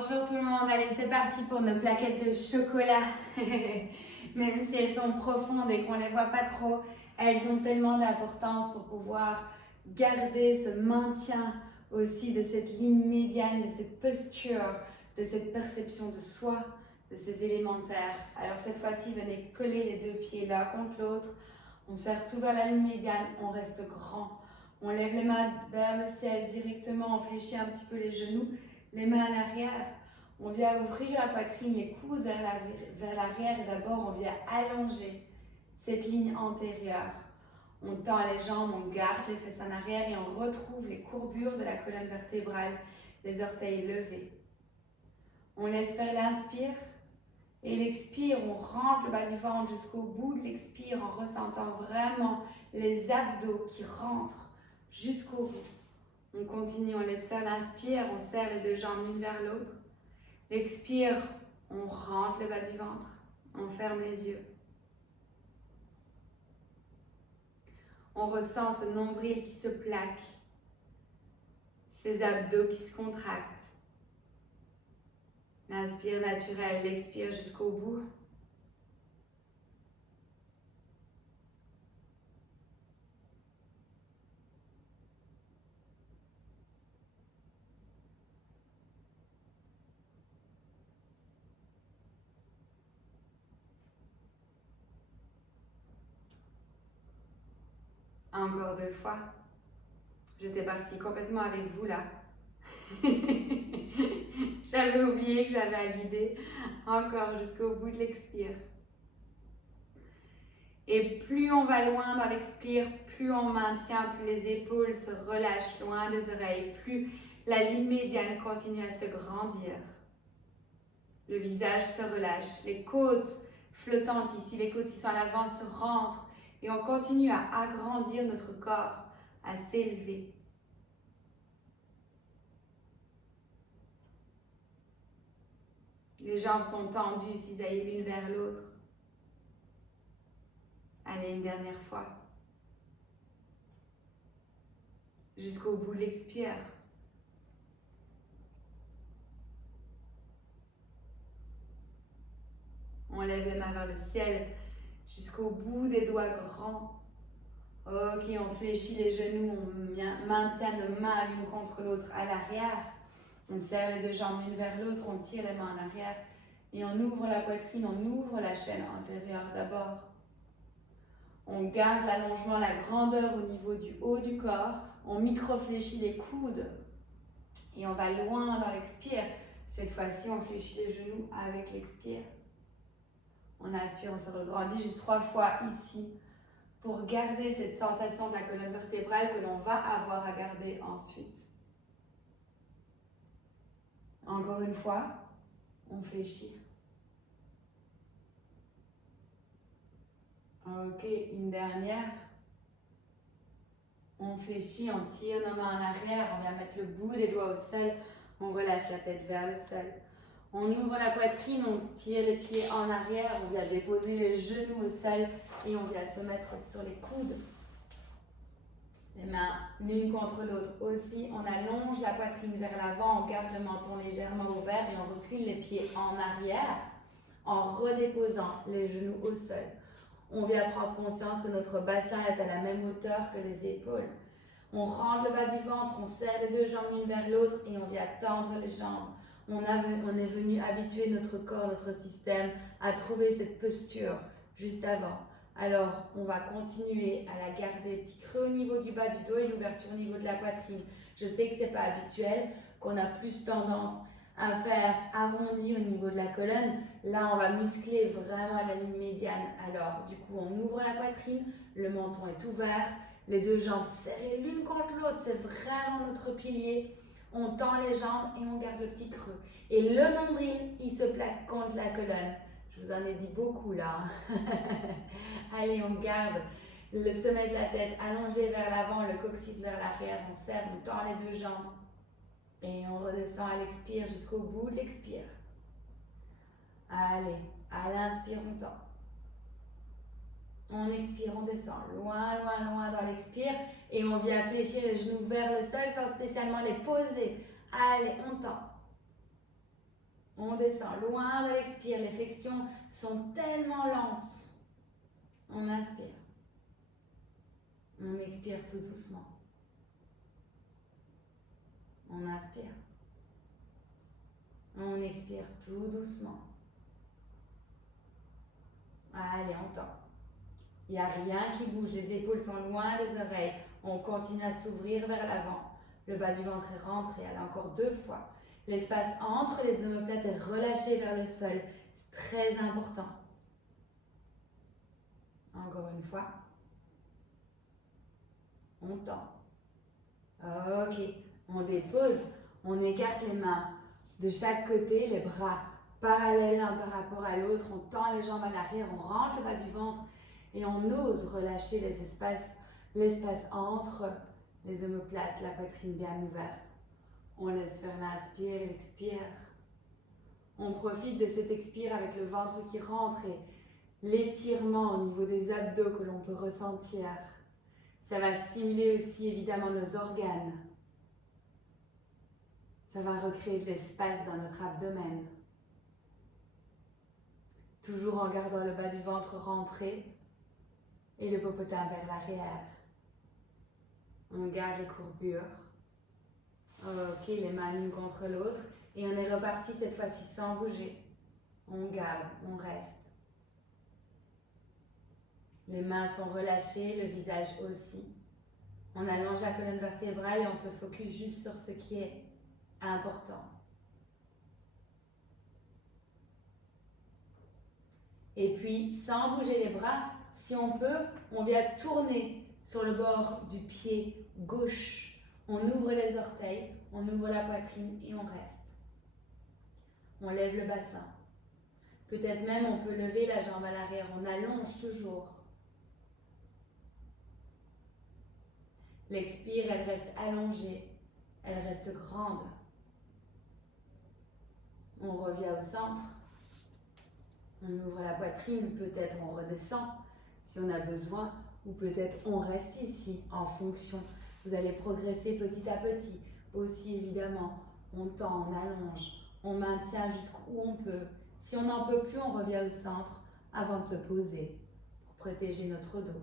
Bonjour tout le monde, allez c'est parti pour nos plaquettes de chocolat. Même si elles sont profondes et qu'on ne les voit pas trop, elles ont tellement d'importance pour pouvoir garder ce maintien aussi de cette ligne médiane, de cette posture, de cette perception de soi, de ces élémentaires. Alors cette fois-ci, venez coller les deux pieds l'un contre l'autre. On serre tout vers la ligne médiane, on reste grand. On lève les mains vers le ciel directement, on fléchit un petit peu les genoux. Les mains à l'arrière, on vient ouvrir la poitrine, les coudes vers l'arrière et d'abord on vient allonger cette ligne antérieure. On tend les jambes, on garde les fesses en arrière et on retrouve les courbures de la colonne vertébrale, les orteils levés. On laisse faire l'inspire et l'expire, on rentre le bas du ventre jusqu'au bout de l'expire en ressentant vraiment les abdos qui rentrent jusqu'au bout. On continue, on laisse faire l'inspire, on serre les deux jambes l'une vers l'autre. L'expire, on rentre le bas du ventre, on ferme les yeux. On ressent ce nombril qui se plaque, ces abdos qui se contractent. L'inspire naturel, l'expire jusqu'au bout. Encore deux fois. J'étais partie complètement avec vous là. J'avais oublié que j'avais à guider. Encore jusqu'au bout de l'expire. Et plus on va loin dans l'expire, plus on maintient, plus les épaules se relâchent loin des oreilles, plus la ligne médiane continue à se grandir. Le visage se relâche, les côtes flottantes ici, les côtes qui sont à l'avant se rentrent et on continue à agrandir notre corps, à s'élever. Les jambes sont tendues, cisaillées l'une vers l'autre. Allez, une dernière fois. Jusqu'au bout de l'expire. On lève les mains vers le ciel, jusqu'au bout des doigts grands. Ok, on fléchit les genoux, on maintient nos mains l'une contre l'autre à l'arrière. On serre les deux jambes l'une vers l'autre, on tire les mains en arrière. Et on ouvre la poitrine, on ouvre la chaîne antérieure d'abord. On garde l'allongement, la grandeur au niveau du haut du corps. On micro-fléchit les coudes. Et on va loin dans l'expire. Cette fois-ci, on fléchit les genoux avec l'expire. On inspire, on se regrandit juste 3 fois ici pour garder cette sensation de la colonne vertébrale que l'on va avoir à garder ensuite. Encore une fois, on fléchit. Ok, une dernière. On fléchit, on tire nos mains en arrière, on vient mettre le bout des doigts au sol, on relâche la tête vers le sol. On ouvre la poitrine, on tire les pieds en arrière, on vient déposer les genoux au sol et on vient se mettre sur les coudes. Les mains l'une contre l'autre aussi. On allonge la poitrine vers l'avant, on garde le menton légèrement ouvert et on recule les pieds en arrière en redéposant les genoux au sol. On vient prendre conscience que notre bassin est à la même hauteur que les épaules. On rentre le bas du ventre, on serre les deux jambes l'une vers l'autre et on vient tendre les jambes. On est venu habituer notre corps, notre système à trouver cette posture juste avant. Alors, on va continuer à la garder, petit creux au niveau du bas du dos et l'ouverture au niveau de la poitrine. Je sais que ce n'est pas habituel, qu'on a plus tendance à faire arrondi au niveau de la colonne. Là, on va muscler vraiment la ligne médiane. Alors, du coup, on ouvre la poitrine, le menton est ouvert, les deux jambes serrées l'une contre l'autre, c'est vraiment notre pilier. On tend les jambes et on garde le petit creux. Et le nombril, il se plaque contre la colonne. Je vous en ai dit beaucoup là. Allez, on garde le sommet de la tête allongé vers l'avant, le coccyx vers l'arrière. On serre, on tend les deux jambes. Et on redescend à l'expire jusqu'au bout de l'expire. Allez, à l'inspire, on tend. On expire, on descend loin, loin, loin dans l'expire. Et on vient fléchir les genoux vers le sol sans spécialement les poser. Allez, on tend. On descend loin de l'expire. Les flexions sont tellement lentes. On inspire. On expire tout doucement. On inspire. On expire tout doucement. Allez, on tend. Il n'y a rien qui bouge. Les épaules sont loin des oreilles. On continue à s'ouvrir vers l'avant. Le bas du ventre est rentré. Allez, encore 2 fois. L'espace entre les omoplates est relâché vers le sol. C'est très important. Encore une fois. On tend. Ok. On dépose. On écarte les mains de chaque côté. Les bras parallèles l'un par rapport à l'autre. On tend les jambes à l'arrière. On rentre le bas du ventre. Et on ose relâcher l'espace entre les omoplates, la poitrine bien ouverte. On laisse faire l'inspire et l'expire. On profite de cet expire avec le ventre qui rentre et l'étirement au niveau des abdos que l'on peut ressentir. Ça va stimuler aussi évidemment nos organes. Ça va recréer de l'espace dans notre abdomen. Toujours en gardant le bas du ventre rentré et le popotin vers l'arrière. On garde les courbures. Ok, les mains l'une contre l'autre. Et on est reparti cette fois-ci sans bouger. On garde, on reste. Les mains sont relâchées, le visage aussi. On allonge la colonne vertébrale et on se focus juste sur ce qui est important. Et puis, sans bouger les bras, si on peut, on vient tourner sur le bord du pied gauche. On ouvre les orteils, on ouvre la poitrine et on reste. On lève le bassin. Peut-être même on peut lever la jambe à l'arrière, on allonge toujours. L'expire, elle reste allongée, elle reste grande. On revient au centre. On ouvre la poitrine, peut-être on redescend si on a besoin, ou peut-être on reste ici en fonction. Vous allez progresser petit à petit. Aussi évidemment, on tend, on allonge, on maintient jusqu'où on peut. Si on n'en peut plus, on revient au centre avant de se poser pour protéger notre dos.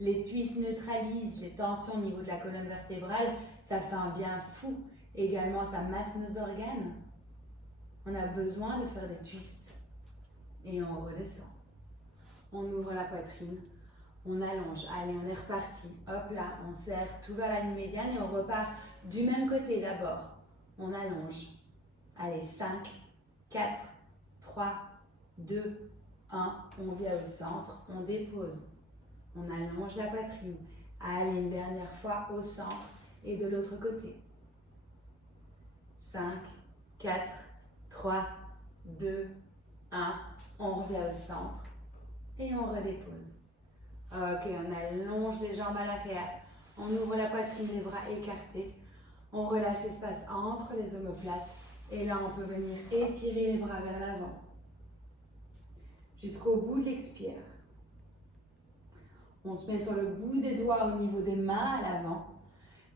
Les twists neutralisent les tensions au niveau de la colonne vertébrale. Ça fait un bien fou. Également, ça masse nos organes. On a besoin de faire des twists. Et on redescend. On ouvre la poitrine. On allonge. Allez, on est reparti. Hop là, on serre tout vers la ligne médiane et on repart du même côté d'abord. On allonge. Allez, 5, 4, 3, 2, 1. On vient au centre. On dépose. On allonge la poitrine. Allez, une dernière fois au centre et de l'autre côté. 5, 4, 3, 2, 1. On revient au centre et on redépose. Ok, on allonge les jambes à l'arrière. On ouvre la poitrine, les bras écartés. On relâche l'espace entre les omoplates. Et là, on peut venir étirer les bras vers l'avant. Jusqu'au bout de l'expire. On se met sur le bout des doigts au niveau des mains à l'avant.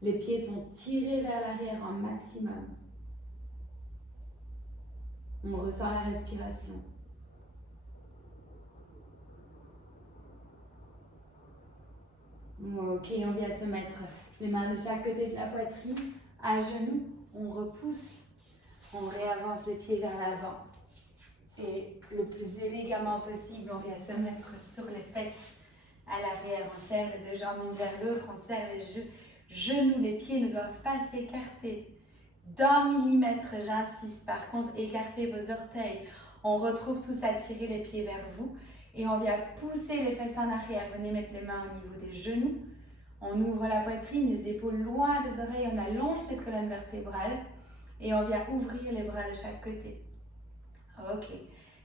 Les pieds sont tirés vers l'arrière un maximum. On ressent la respiration. Ok, on vient se mettre les mains de chaque côté de la poitrine, à genoux. On repousse. On réavance les pieds vers l'avant. Et le plus élégamment possible, on vient se mettre sur les fesses. À l'arrière, on serre les 2 jambes l'une vers l'autre, on serre les genoux, les pieds ne doivent pas s'écarter. D'1 millimètre, j'insiste. Par contre, écartez vos orteils. On retrouve tous à tirer les pieds vers vous. Et on vient pousser les fesses en arrière. Venez mettre les mains au niveau des genoux. On ouvre la poitrine, les épaules loin des oreilles. On allonge cette colonne vertébrale. Et on vient ouvrir les bras de chaque côté. Ok.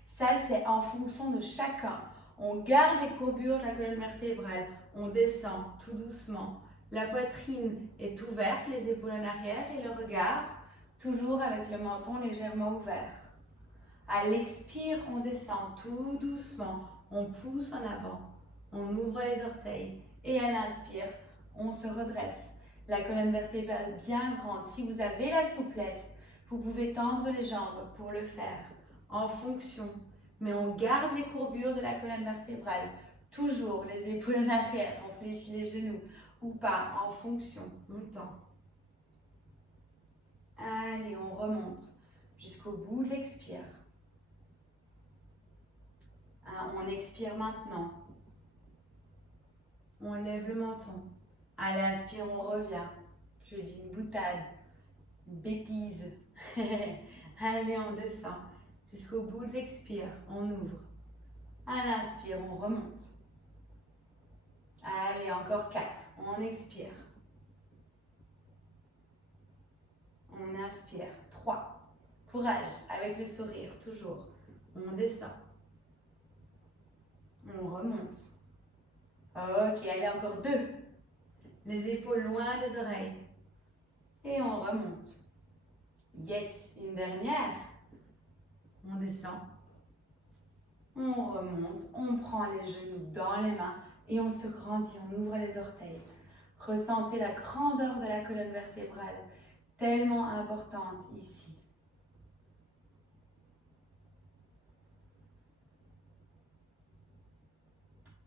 Ça, c'est en fonction de chacun. On garde les courbures de la colonne vertébrale. On descend tout doucement. La poitrine est ouverte, les épaules en arrière et le regard, toujours avec le menton légèrement ouvert. À l'expire, on descend tout doucement. On pousse en avant. On ouvre les orteils. Et à l'inspire, on se redresse. La colonne vertébrale bien grande. Si vous avez la souplesse, Vous pouvez tendre les jambes pour le faire en fonction, mais on garde les courbures de la colonne vertébrale. Toujours les épaules en arrière, on fléchit les genoux ou pas, en fonction, montant. Allez, on remonte jusqu'au bout de l'expire. On expire maintenant. On lève le menton. À l'inspire, on revient. Je dis une boutade, une bêtise. Allez, on descend jusqu'au bout de l'expire. On ouvre. À l'inspire, on remonte. Allez, encore 4. On expire. On inspire. 3. Courage, avec le sourire, toujours. On descend. On remonte. Ok, allez, encore 2. Les épaules loin des oreilles. Et on remonte. Yes, une dernière. On descend. On remonte. On prend les genoux dans les mains et on se grandit. On ouvre les orteils. Ressentez la grandeur de la colonne vertébrale, tellement importante ici.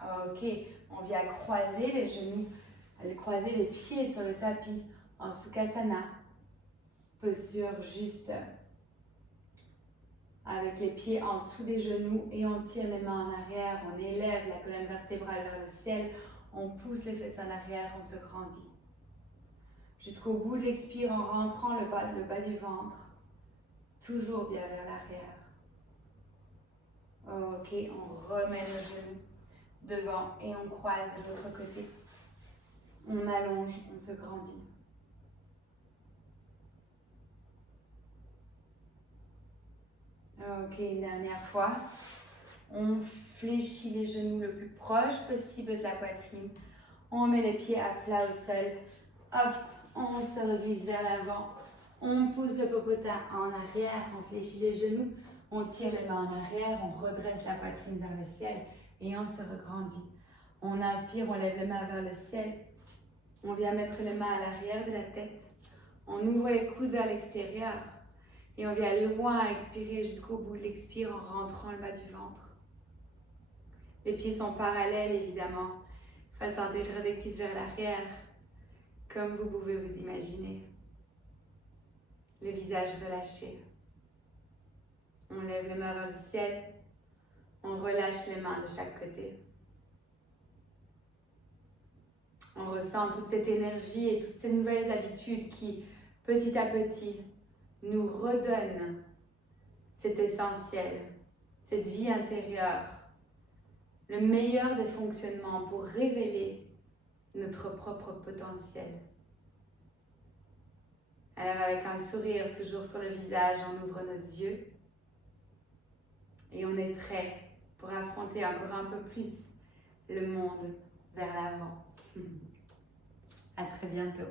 Ok, on vient croiser les genoux, croiser les pieds sur le tapis en Sukhasana. Posture juste avec les pieds en dessous des genoux et on tire les mains en arrière, on élève la colonne vertébrale vers le ciel, on pousse les fesses en arrière, on se grandit. Jusqu'au bout de l'expire en rentrant le bas du ventre, toujours bien vers l'arrière. Ok, on remet le genou devant et on croise de l'autre côté. On allonge, on se grandit. Ok, une dernière fois. On fléchit les genoux le plus proche possible de la poitrine. On met les pieds à plat au sol. Hop, on se reglisse vers l'avant. On pousse le popotin en arrière, on fléchit les genoux. On tire les mains en arrière, on redresse la poitrine vers le ciel et on se regrandit. On inspire, on lève les mains vers le ciel. On vient mettre les mains à l'arrière de la tête. On ouvre les coudes vers l'extérieur. Et on vient loin expirer jusqu'au bout de l'expire en rentrant le bas du ventre. Les pieds sont parallèles évidemment, face antérieure des cuisses vers l'arrière, comme vous pouvez vous imaginer. Le visage relâché. On lève les mains vers le ciel, on relâche les mains de chaque côté. On ressent toute cette énergie et toutes ces nouvelles habitudes qui, petit à petit, nous redonnent cet essentiel, cette vie intérieure, le meilleur des fonctionnements pour révéler notre propre potentiel. Alors avec un sourire toujours sur le visage, on ouvre nos yeux et on est prêt pour affronter encore un peu plus le monde vers l'avant. À très bientôt.